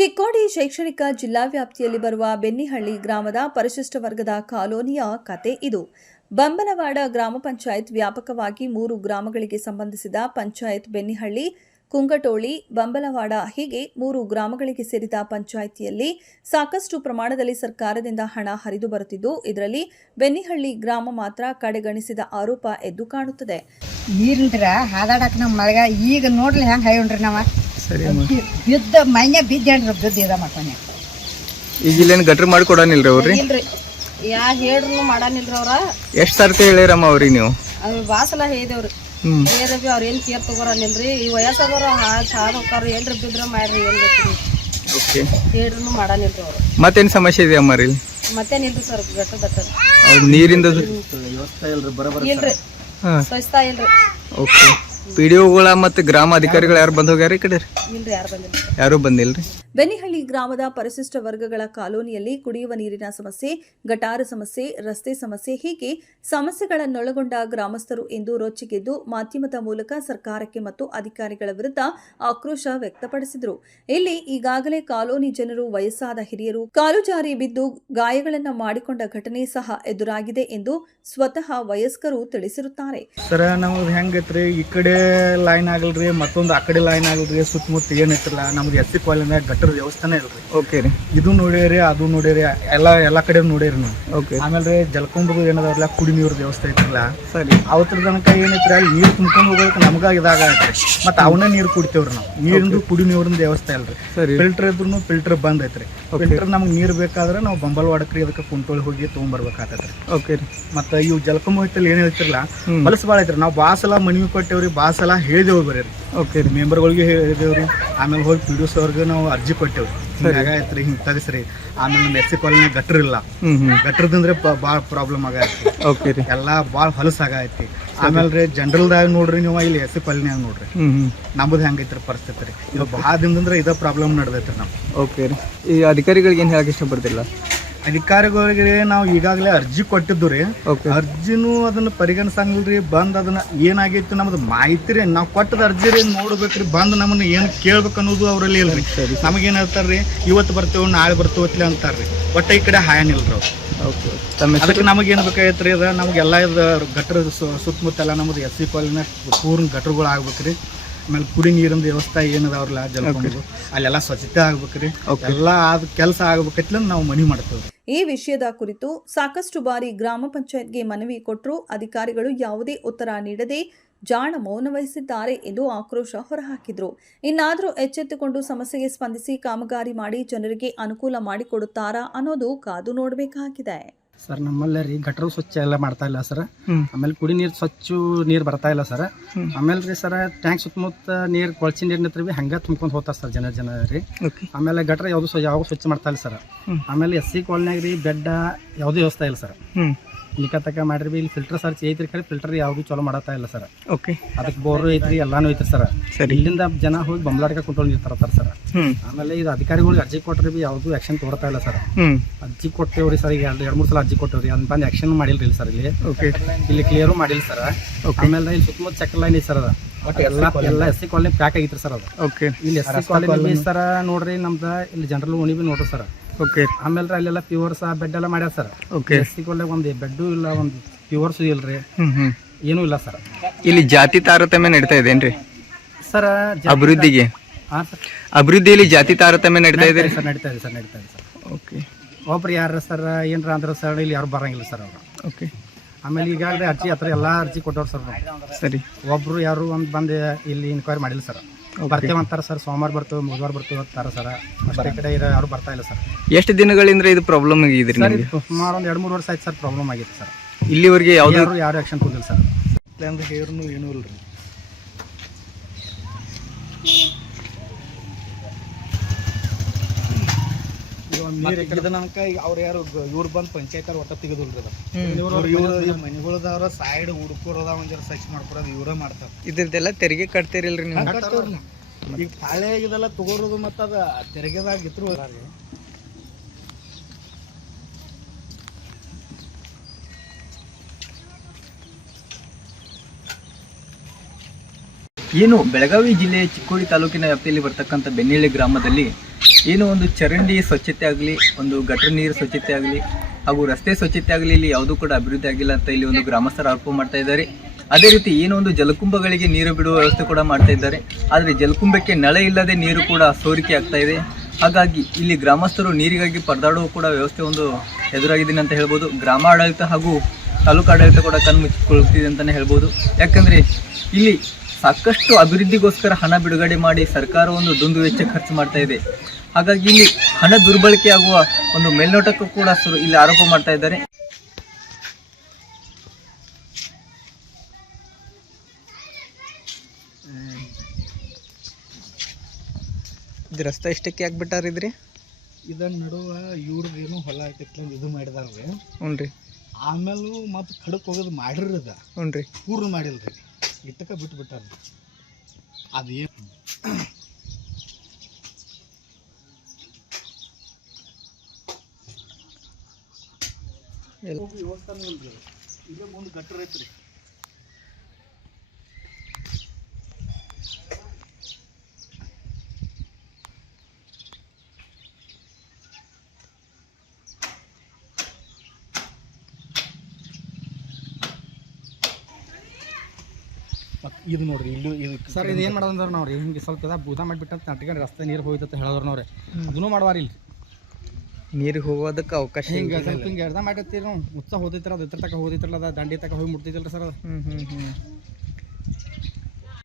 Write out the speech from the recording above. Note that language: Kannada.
ಚಿಕ್ಕೋಡಿ ಶೈಕ್ಷಣಿಕ ಜಿಲ್ಲಾ ವ್ಯಾಪ್ತಿಯಲ್ಲಿ ಬರುವ ಬೆನ್ನಿಹಳ್ಳಿ ಗ್ರಾಮದ ಪರಿಶಿಷ್ಟ ವರ್ಗದ ಕಾಲೋನಿಯ ಕತೆ ಇದು. ಬಂಬಲವಾಡ ಗ್ರಾಮ ಪಂಚಾಯತ್ ವ್ಯಾಪಕವಾಗಿ ಮೂರು ಗ್ರಾಮಗಳಿಗೆ ಸಂಬಂಧಿಸಿದ ಪಂಚಾಯತ್ ಬೆನ್ನಿಹಳ್ಳಿ, ಕುಂಗಟೋಳಿ ಬಂಬಲವಾಡ ಹೀಗೆ ಮೂರು ಗ್ರಾಮಗಳಿಗೆ ಸೇರಿದ ಪಂಚಾಯಿತಿಯಲ್ಲಿ ಸಾಕಷ್ಟು ಪ್ರಮಾಣದಲ್ಲಿ ಸರ್ಕಾರದಿಂದ ಹಣ ಹರಿದು ಬರುತ್ತಿದ್ದು, ಇದರಲ್ಲಿ ಬೆನ್ನಿಹಳ್ಳಿ ಗ್ರಾಮ ಮಾತ್ರ ಕಡೆಗಣಿಸಿದ ಆರೋಪ ಎದ್ದು ಕಾಣುತ್ತದೆ. ನೀರಿಂದ್ರ ಹಾದಾಡಕ್ ನಮ್ಮ ಮಳೆಗ ಈಗ ನೋಡ್ಲಿ ಹೆಂಗೆ ಹೈಂಡ್ರಿ ನಾವ. ಸರಿ ಅಮ್ಮ. ಬಿ- ಬಿದ್ದ ಮೈನೆ ಬಿದ್ದೇನ್ರಿ ಬಿದ್ದ ಇದ ಮಾಡ್ತಾನೆ ಈಗ ಇಲ್ಲೇನು ಗಟ್ರ ಮಾಡಿ ಕೊಡನಿಲ್ರಿ ಅವ್ರಿ? ಇಲ್ರಿ. ಯಾ ಹೇಳ್ರು ಮಾಡಾನಿಲ್ರಿ ಅವ್ರ? ಎಷ್ಟು ಸರ್ತಿ ಹೇಳಿರಮ್ಮ ಅವ್ರಿಗೆ ನೀವು? ಅವ್ರು ಬಾಸಲ ಹೇಳಿದೇವ್ರಿ. ಹ್ಮ್. ಹೇಳ್ರಿ ಅವ್ರ ಏನ್ ಕೇರ್ ತಗೋರನಿಲ್ರಿ ಈ ವಯಸ್ಸಾದವ್ರ ಹಾ ಹಾದ್ ಹೋಗ್ತಾರ ಏನ್ರಿ ಬಿದ್ರ ಮಾಡ್ರಿ ಏನ್ ಬೇಕ್ರಿ ಓಕೆ ಹೇಳ್ರು ಮಾಡಾನಿಲ್ರಿ ಅವ್ರು. ಮತ್ತೇನು ಸಮಸ್ಯೆ ಇದೆ ಅಮ್ಮ ಇಲ್ಲಿ ಮತ್ತೇನಿಲ್ರಿ ಸರ್ ಗಟ್ಟ ದಟ್ಟದ ಅವ್ರ ನೀರಿಂದ ಇಲ್ರಿ ಹಾಂ. ಸ್ವಚ್ಛತಾ ಇಲ್ರಿ. ಓಕೆ ಪಿ ಡಿ ಒಗಳ ಮತ್ತು ಗ್ರಾಮ ಅಧಿಕಾರಿಗಳು ಯಾರು ಬಂದು ಹೋಗ್ಯಾರ ಈ ಕಡೆ ಯಾರು ಬಂದಿಲ್ಲ. ಯಾರೂ ಬಂದಿಲ್ರಿ? ಬೆನ್ನಿಹಳ್ಳಿ ಗ್ರಾಮದ ಪರಿಶಿಷ್ಟ ವರ್ಗಗಳ ಕಾಲೋನಿಯಲ್ಲಿ ಕುಡಿಯುವ ನೀರಿನ ಸಮಸ್ಯೆ, ಗಟಾರ ಸಮಸ್ಯೆ, ರಸ್ತೆ ಸಮಸ್ಯೆ ಹೀಗೆ ಸಮಸ್ಯೆಗಳನ್ನೊಳಗೊಂಡ ಗ್ರಾಮಸ್ಥರು ಇಂದು ರೊಚ್ಚಿಗೆದ್ದು ಮಾಧ್ಯಮದ ಮೂಲಕ ಸರ್ಕಾರಕ್ಕೆ ಮತ್ತು ಅಧಿಕಾರಿಗಳ ವಿರುದ್ಧ ಆಕ್ರೋಶ ವ್ಯಕ್ತಪಡಿಸಿದರು. ಇಲ್ಲಿ ಈಗಾಗಲೇ ಕಾಲೋನಿ ಜನರು, ವಯಸ್ಸಾದ ಹಿರಿಯರು, ಕಾಲು ಜಾರಿ ಬಿದ್ದು ಗಾಯಗಳನ್ನು ಮಾಡಿಕೊಂಡ ಘಟನೆ ಸಹ ಎದುರಾಗಿದೆ ಎಂದು ಸ್ವತಃ ವಯಸ್ಕರು ತಿಳಿಸಿರುತ್ತಾರೆ. ಸರ ನಮ್ದು ಹೆಂಗೈತ್ರಿ? ಈ ಕಡೆ ಲೈನ್ ಆಗಲ್ರಿ, ಮತ್ತೊಂದು ಆ ಕಡೆ ಲೈನ್ ಆಗಲ್ರಿ, ಸುತ್ತಮುತ್ತ ಏನೈತ್ರಲ್ಲ ನಮ್ದು ಎಸ್ ಸಿ ಗಟ್ಟರ ವ್ಯವಸ್ಥೆನೇ ಇಲ್ರಿ ಓಕೆ ರೀ. ಇದು ನೋಡಿರಿ ಅದು ನೋಡಿರಿ ಎಲ್ಲ ಎಲ್ಲ ಕಡೆ ನೋಡೇರಿ ನಾವು. ಓಕೆ ಆಮೇಲೆ ರೀ ಜಲಕೊಂಬದು ಏನದಾವ್ರಲ್ಲ ಕುಡಿ ನೀರು ವ್ಯವಸ್ಥೆ ಐತ್ರಲ್ಲ ಸರಿ. ಅವತ್ರ ತನಕ ಏನೈತ್ರಿ ಅಲ್ಲಿ ನೀರು ತುಂಬ್ಕೊಂಡು ಹೋಗೋದಕ್ಕೆ ನಮ್ಗ ಇದಾಗೈತ್ರಿ ಮತ್ತೆ ಅವನ್ನ ನೀರು ಕುಡಿತೇವ್ರಿ ನಾವು. ನೀರಿಂದು ಕುಡಿ ನೀರಿನ ವ್ಯವಸ್ಥೆ ಅಲ್ರಿ. ಸರಿ. ಫಿಲ್ಟರ್ ಇದ್ರು ಫಿಲ್ಟರ್ ಬಂದ್ ಐತ್ರಿ. ಫಿಲ್ಟರ್ ನಮ್ಗೆ ನೀರು ಬೇಕಾದ್ರೆ ನಾವು ಬಂಬಲ್ವಾಡಕ್ರಿ ಅದಕ್ಕೆ ಕುಂಟೋಳಿ ಹೋಗಿ ತೊಗೊಂಬರ್ಬೇಕಾಗತ್ರಿ ಓಕೆ ರೀ. ಮತ್ತೆ ಇವು ಜಲಕೊಂಬ ಹೋಯ್ತಲ್ಲಿ ಏನ್ ಹೇಳ್ತಿರಲ್ಲ ಮಲಸ್ ಹೊಲಸು ಭಾಳ ಐತ್ರಿ. ನಾವು ಬಾಸಲ ಸಲ ಮನವಿ ಕೊಟ್ಟೇವ್ರಿ ಭಾಳ ಸಲ ಹೇಳಿದೇವು ಬರೀ. ಓಕೆ ರೀ. ಮೆಂಬರ್ಗಳಿಗೆ ಹೇಳಿದೇವ್ರಿ. ಆಮೇಲೆ ಹೋಗಿ ಪಿ ಡಿ ಅವ್ರಿಗೆ ನಾವು ಅರ್ಜಿ ಕೊಟ್ಟೆವು. ಹಿಂಗಾಗ ಐತ್ರಿ ಹಿಂಗೆ ತಗಸ್ರಿ ಆಮೇಲೆ ನಮ್ಮ ಎಸ್ ಸಿ ಕಾಲೋನಿ ಗಟ್ರ ಇಲ್ಲ. ಗಟ್ರದಂದ್ರೆ ಭಾಳ ಪ್ರಾಬ್ಲಮ್ ಆಗೈತಿ. ಓಕೆ ರೀ. ಎಲ್ಲ ಭಾಳ ಹೊಲಸಾಗೈತಿ ಆಮೇಲೆ ರೀ ಜನರಲ್ದಾಗ ನೋಡ್ರಿ ನೀವು ಇಲ್ಲಿ ಎಸ್ ಸಿ ಕಾಲೋನಿಯಾಗ ನೋಡ್ರಿ. ನಮ್ಮದು ಹೆಂಗೈತ್ರಿ ಪರಿಸ್ಥಿತಿ ರೀ. ಇದು ಭಾಳ ದಿನದಂದ್ರೆ ಇದೇ ಪ್ರಾಬ್ಲಮ್ ನಡೆದೈತ್ರಿ ನಾವು ಓಕೆ ರೀ. ಈ ಅಧಿಕಾರಿಗಳಿಗೆ ಏನು ಹೇಳಕ್ಕೆ ಇಷ್ಟಪಡ್ತಿಲ್ಲ ಅಧಿಕಾರಿಗಳಿಗೆ ನಾವು ಈಗಾಗಲೇ ಅರ್ಜಿ ಕೊಟ್ಟಿದ್ದು ರೀ. ಅರ್ಜಿನೂ ಅದನ್ನ ಪರಿಗಣಿಸಂಗಿಲ್ರಿ ಬಂದ್ ಅದನ್ನ ಏನಾಗಿತ್ತು ನಮ್ದು ಮಾಹಿತಿ ರೀ. ನಾವು ಕೊಟ್ಟದ ಅರ್ಜಿ ರೀ ನೋಡ್ಬೇಕ್ರಿ ಬಂದ್ ನಮ್ಮನ್ನ ಏನು ಕೇಳ್ಬೇಕು ಅನ್ನೋದು ಅವರಲ್ಲಿ ಇಲ್ರಿ ನಮಗೇನ್ ಹೇಳ್ತಾರ್ರಿ ಇವತ್ತು ಬರ್ತೇವೆ ನಾಳೆ ಬರ್ತೇವತ್ಲಿ ಅಂತಾರ್ರಿ ಒಟ್ಟ ಈ ಕಡೆ ಹಾಯನಿಲ್ರಿ ಅವ್ರು. ಓಕೆ ತಮ್ಮ ಹೆಸರು? ಅದಕ್ಕೆ ನಮಗೇನು ರೀ ಅದ ನಮಗೆಲ್ಲ ಇದು ಸುತ್ತಮುತ್ತ ಎಲ್ಲ ನಮ್ದು ಎಸ್ ಸಿ ಕಾಲಿನ ಪೂರ್ಣ ಗಟ್ರಗಳು ಆಗ್ಬೇಕ್ರಿ ಆಮೇಲೆ ಕುಡಿ ನೀರಿನ ವ್ಯವಸ್ಥೆ ಏನದಾವ್ರಲ್ಲ ಜಲಕೊಂಬದು ಅಲ್ಲೆಲ್ಲ ಸ್ವಚ್ಛತೆ ಆಗ್ಬೇಕ್ರಿ. ಎಲ್ಲ ಆದ ಕೆಲಸ ಆಗ್ಬೇಕೈತ್ಲ ನಾವು ಮನವಿ ಮಾಡ್ತೇವ್ರಿ ಈ ವಿಷಯದ ಕುರಿತು ಸಾಕಷ್ಟು ಬಾರಿ ಗ್ರಾಮ ಪಂಚಾಯತ್ಗೆ ಮನವಿ ಕೊಟ್ಟರು ಅಧಿಕಾರಿಗಳು ಯಾವುದೇ ಉತ್ತರ ನೀಡದೆ ಜಾಣ ಮೌನ ವಹಿಸಿದ್ದಾರೆ ಎಂದು ಆಕ್ರೋಶ ಹೊರಹಾಕಿದ್ರು. ಇನ್ನಾದರೂ ಎಚ್ಚೆತ್ತುಕೊಂಡು ಸಮಸ್ಯೆಗೆ ಸ್ಪಂದಿಸಿ ಕಾಮಗಾರಿ ಮಾಡಿ ಜನರಿಗೆ ಅನುಕೂಲ ಮಾಡಿಕೊಡುತ್ತಾರಾ ಅನ್ನೋದು ಕಾದು ನೋಡಬೇಕಾಗಿದೆ. ಸರ್ ನಮ್ಮಲ್ಲೇ ರೀ ಗಟ್ರು ಸ್ವಚ್ಛ ಎಲ್ಲ ಮಾಡ್ತಾ ಇಲ್ಲ ಸರ್ ಆಮೇಲೆ ಕುಡಿ ನೀರು ಸ್ವಚ್ಛ ನೀರು ಬರ್ತಾ ಇಲ್ಲ ಸರ್ ಆಮೇಲೆ ರೀ ಸರ್ ಟ್ಯಾಂಕ್ ಸುತ್ತಮುತ್ತ ನೀರು ಕೊಳಚಿ ನೀರು ನಿಂತ್ರಿ ಬಿ ಹಂಗೆ ತುಂಬ್ಕೊಂಡು ಹೋಗ್ತಾರೆ ಸರ್ ಜನ ಜನ ರೀ. ಆಮೇಲೆ ಗಟ್ರ ಯಾವುದು ಯಾವ ಯಾವಾಗ ಸ್ವಚ್ಛ ಮಾಡ್ತಾ ಇಲ್ಲ ಸರ್ ಆಮೇಲೆ ಎಸ್ ಸಿ ಕಾಲ್ನಾಗ ರೀ ಬೆಡ್ಡ ಯಾವುದೂ ವ್ಯವಸ್ಥೆ ಇಲ್ಲ ಸರ್ ನಿಕತಕ ಮಾಡಿರಿ ಬಿ ಇಲ್ಲಿ ಫಿಲ್ಟರ್ ಸರ್ ಐತ್ರಿ ಕಡೆ ಫಿಲ್ಟರ್ ಯಾವುದು ಚಲೋ ಮಾಡತ್ತಾ ಇಲ್ಲ ಸರ್ ಓಕೆ ಅದಕ್ಕೆ ಬೋರ್ ಐತ್ರಿ ಎಲ್ಲಾನು ಐತ್ರಿ ಸರ್ ಸರಿ. ಇಲ್ಲಿಂದ ಜನ ಹೋಗಿ ಬೊಂಬಲಾಟಕ ಕುಂಟ್ಕೊಂಡು ಇರ್ತಾರ ಸರ್ ಆಮೇಲೆ ಇದು ಅಧಿಕಾರಿಗಳಿಗೆ ಅರ್ಜಿ ಕೊಟ್ರಿ ಬಿ ಯಾವುದು ಆಕ್ಷನ್ ತೋರ್ತಾ ಇಲ್ಲ ಸರ್ ಅರ್ಜಿ ಕೊಟ್ಟೇವ್ರಿ ಸರ್ ಈಗ ಎರಡು ಎರಡು ಮೂರು ಸಲ ಅರ್ಜಿ ಕೊಟ್ಟೇವ್ರಿ. ಅದನ್ನ ಬಂದು ಆ್ಯಕ್ಷನ್ ಮಾಡಿಲ್ರಿ ಸರ್ ಇಲ್ಲಿ. ಓಕೆ ಇಲ್ಲಿ ಕ್ಲಿಯರು ಮಾಡಿಲ್ಲ ಸರ್ ಆಮೇಲೆ ಇಲ್ಲಿ ಸುತ್ತಮುತ್ತ ಚೆಕ್ ಲೈನ್ ಐತಿ ಸರ್ ಅದ. ಬಟ್ ಎಲ್ಲ ಎಲ್ಲ ಎಸ್ ಸಿ ಕಾಲನಿ ಪ್ಯಾಕ್ ಆಗಿತ್ತು ಸರ್ ಅದು. ಓಕೆ ಇಲ್ಲಿ ಎಸ್ ಸಿ ಕಾಲನಿ ಸರ ನೋಡ್ರಿ ನಮ್ದು ಇಲ್ಲಿ ಜನರಲ್ ಓಣಿ ಬಿ ನೋಡ್ರಿ ಸರ್ ಓಕೆ ಆಮೇಲೆ ಅಲ್ಲೆಲ್ಲ ಪ್ಯೂರ್ಸ್ ಬೆಡ್ ಎಲ್ಲ ಮಾಡ್ಯಾರ ಸರ್ ಓಕೆ ಎಸ್ ಸಿ ಒಂದು ಬೆಡ್ಡು ಇಲ್ಲ ಒಂದು ಪ್ಯೂರ್ಸು ಇಲ್ರಿ. ಹ್ಞೂ ಏನೂ ಇಲ್ಲ ಸರ್ ಇಲ್ಲಿ ಜಾತಿ ತಾರತಮ್ಯ ನಡೀತಾ ಇದೇನ್ರಿ ಸರ್ ಅಭಿವೃದ್ಧಿಗೆ? ಹಾಂ ಸರ್ ಅಭಿವೃದ್ಧಿಯಲ್ಲಿ ಜಾತಿ ತಾರತಮ್ಯ ನಡೀತಾ ಇದೆ ಸರ್ ನಡೀತಾ ಇದೆ ಸರ್ ನಡೀತಾ ಇದೆ ಸರ್ ಓಕೆ ಒಬ್ರು ಯಾರು ಸರ್ ಏನ್ರ ಅಂದ್ರೆ ಸರ್ ಇಲ್ಲಿ ಯಾರು ಬರಂಗಿಲ್ಲ ಸರ್ ಅವರು. ಓಕೆ ಆಮೇಲೆ ಈಗಾಗಲೇ ಅರ್ಜಿ ಹತ್ರ ಎಲ್ಲ ಅರ್ಜಿ ಕೊಟ್ಟವ್ರು ಸರ್ ನಾವು ಸರಿ. ಒಬ್ರು ಯಾರು ಒಂದು ಬಂದು ಇಲ್ಲಿ ಇನ್ಕ್ವೈರಿ ಮಾಡಿಲ್ಲ ಸರ್ ಬರ್ತೇವೆ ಅಂತಾರೆ ಸರ್ ಸೋಮವಾರ ಬರ್ತೇವೆ ಬುಧವಾರ ಬರ್ತೇವೆ ಅಂತಾರೆ ಸರ್. ಅಷ್ಟೇ ಕಡೆ ಇರೋ ಯಾರು ಬರ್ತಾ ಇಲ್ಲ ಸರ್. ಎಷ್ಟು ದಿನಗಳಿಂದ ಇದು ಪ್ರಾಬ್ಲಮ್ ಆಗಿದ್ರಿ ಸರ್ ಇದು ಸುಮಾರು ಒಂದು ಎರಡು ಮೂರು ವರ್ಷ ಆಯ್ತು ಸರ್ ಪ್ರಾಬ್ಲಮ್ ಆಗಿತ್ತು ಸರ್. ಇಲ್ಲಿವರೆಗೆ ಯಾವ್ದಾದ್ರು ಯಾರು ಯಾರು ಆ್ಯಕ್ಷನ್ ಕೊಡಿಲ್ಲ ಸರ್. ಅಂದ್ರೆ ಹೇರ್ನು ಏನೂ ಇಲ್ರಿ. ಅವ್ರು ಯಾರು ಇವ್ರು ಬಂದು ಪಂಚಾಯತ್ ಒಟ್ಟ ತೆಗೆದಿಲ್ರಿ ಅದ. ಇವ್ರು ಇವ್ರು ಮನೆಗಳದವ್ರ ಸೈಡ್ ಹುಡುಕರೋದ ಒಂದ್ ಜರ ಸರ್ಚ್ ಮಾಡ್ಕೊಡೋದು ಇವ್ರ ಮಾಡ್ತಾರ. ಇದ್ರದ್ದೆಲ್ಲ ತೆರಿಗೆ ಕಟ್ತಿರಿಲ್ರಿ ನೀವು. ಈಗ ಇದೆಲ್ಲ ತಗೋರೋದು ಮತ್ತ ಅದ ತೆರಿಗೆದಾಗ ಇದ್ರು ಏನು ಬೆಳಗಾವಿ ಜಿಲ್ಲೆಯ ಚಿಕ್ಕೋಡಿ ತಾಲೂಕಿನ ವ್ಯಾಪ್ತಿಯಲ್ಲಿ ಬರ್ತಕ್ಕಂಥ ಬೆನ್ನೇಳಿ ಗ್ರಾಮದಲ್ಲಿ ಏನು ಒಂದು ಚರಂಡಿ ಸ್ವಚ್ಛತೆ ಆಗಲಿ, ಒಂದು ಗಟರ್ ನೀರು ಸ್ವಚ್ಛತೆ ಆಗಲಿ, ಹಾಗೂ ರಸ್ತೆ ಸ್ವಚ್ಛತೆ ಆಗಲಿ ಇಲ್ಲಿ ಯಾವುದೂ ಕೂಡ ಅಭಿವೃದ್ಧಿ ಆಗಿಲ್ಲ ಅಂತ ಇಲ್ಲಿ ಒಂದು ಗ್ರಾಮಸ್ಥರು ಆರೋಪ ಮಾಡ್ತಾ ಇದ್ದಾರೆ. ಅದೇ ರೀತಿ ಏನೋ ಒಂದು ಜಲಕುಂಭಗಳಿಗೆ ನೀರು ಬಿಡುವ ವ್ಯವಸ್ಥೆ ಕೂಡ ಮಾಡ್ತಾ ಇದ್ದಾರೆ. ಆದರೆ ಜಲಕುಂಭಕ್ಕೆ ನಳೆ ಇಲ್ಲದೆ ನೀರು ಕೂಡ ಸೋರಿಕೆ ಆಗ್ತಾ ಇದೆ. ಹಾಗಾಗಿ ಇಲ್ಲಿ ಗ್ರಾಮಸ್ಥರು ನೀರಿಗಾಗಿ ಪರದಾಡುವ ಕೂಡ ವ್ಯವಸ್ಥೆ ಒಂದು ಎದುರಾಗಿದೆ ಅಂತ ಹೇಳ್ಬೋದು. ಗ್ರಾಮ ಆಡಳಿತ ಹಾಗೂ ತಾಲೂಕು ಆಡಳಿತ ಕೂಡ ಕಣ್ಮುಚ್ಚಿಕೊಳ್ಳುತ್ತಿದೆ ಅಂತಲೇ ಹೇಳ್ಬೋದು. ಯಾಕಂದರೆ ಇಲ್ಲಿ ಸಾಕಷ್ಟು ಅಭಿವೃದ್ಧಿಗೋಸ್ಕರ ಹಣ ಬಿಡುಗಡೆ ಮಾಡಿ ಸರ್ಕಾರ ಒಂದು ದುಂದು ವೆಚ್ಚ ಖರ್ಚು ಮಾಡ್ತಾ ಇದೆ. ಹಾಗಾಗಿ ಇಲ್ಲಿ ಹಣ ದುರ್ಬಳಕೆ ಆಗುವ ಒಂದು ಮೇಲ್ನೋಟಕ್ಕೂ ಕೂಡ ಇಲ್ಲಿ ಆರೋಪ ಮಾಡ್ತಾ ಇದ್ದಾರೆ. ಇದು ರಸ್ತೆ ಇಷ್ಟಕ್ಕೆ ಯಾಕೆ ಬಿಟ್ಟಾರಿದ್ರಿ ಇದನ್ನ ನಡುವ ಇವ್ರದ್ದೇನು ಹೊಲ ಹಾಕಿತ್ತು ಇದು ಮಾಡಿದಾರ್ರಿ. ಹ್ಞೂ ರೀ ಆಮೇಲೂ ಮತ್ತೆ ಖಡಕ್ ಹೋಗೋದು ಮಾಡಿರದ ಹ್ಞೂ ರೀ ಪೂರ್ಣ ಮಾಡಿಲ್ರಿ. ಇಟ್ಟಕ ಬಿಟ್ಟು ಬಿಟ್ಟಾರ ಅದೇನು ಇಲ್ಲೇ ಮುಂದೆ ಗಟ್ಟರ ಐತ್ರಿ. ಇದು ನೋಡ್ರಿ ಇಲ್ಲೂ ಇದು ಸರ್ ಇದು ಏನು ಮಾಡೋದಂದ್ರೆ ನೋಡ್ರಿ ರೀ ಹಿಂಗೆ ಸ್ವಲ್ಪ ಬೂದ ಮಾಡಿಬಿಟ್ಟು ನಟ್ಕೊಂಡು ರಸ್ತೆ ನೀರು ಹೋಯ್ತಂತ ಹೇಳೋದ್ರ ನೋಡ್ರಿ. ಅದನ್ನು ಮಾಡವಾರ ಇಲ್ಲಿ ನೀರಿಗೆ ಹೋಗೋದಕ್ಕೆ ಅವಕಾಶ ಹಿಂಗೆ ಸ್ವಲ್ಪ ಹಿಂಗೆ ಅರ್ಧ ಮಾಡಿರ್ತೀರಿ ನಾವು ಉತ್ಸಾಹ ಹೋದಿತ್ರ ಅದು ಇದ್ರ ತಕ ಹೋದಿತ್ರಲ್ಲ ಅದು ದಂಡಿ ತಕ ಹೋಗಿ ಮುಟ್ತಿದ್ದಿಲ್ಲ ಸರ್ ಅದು. ಹ್ಞೂ ಹ್ಞೂ ಹ್ಞೂ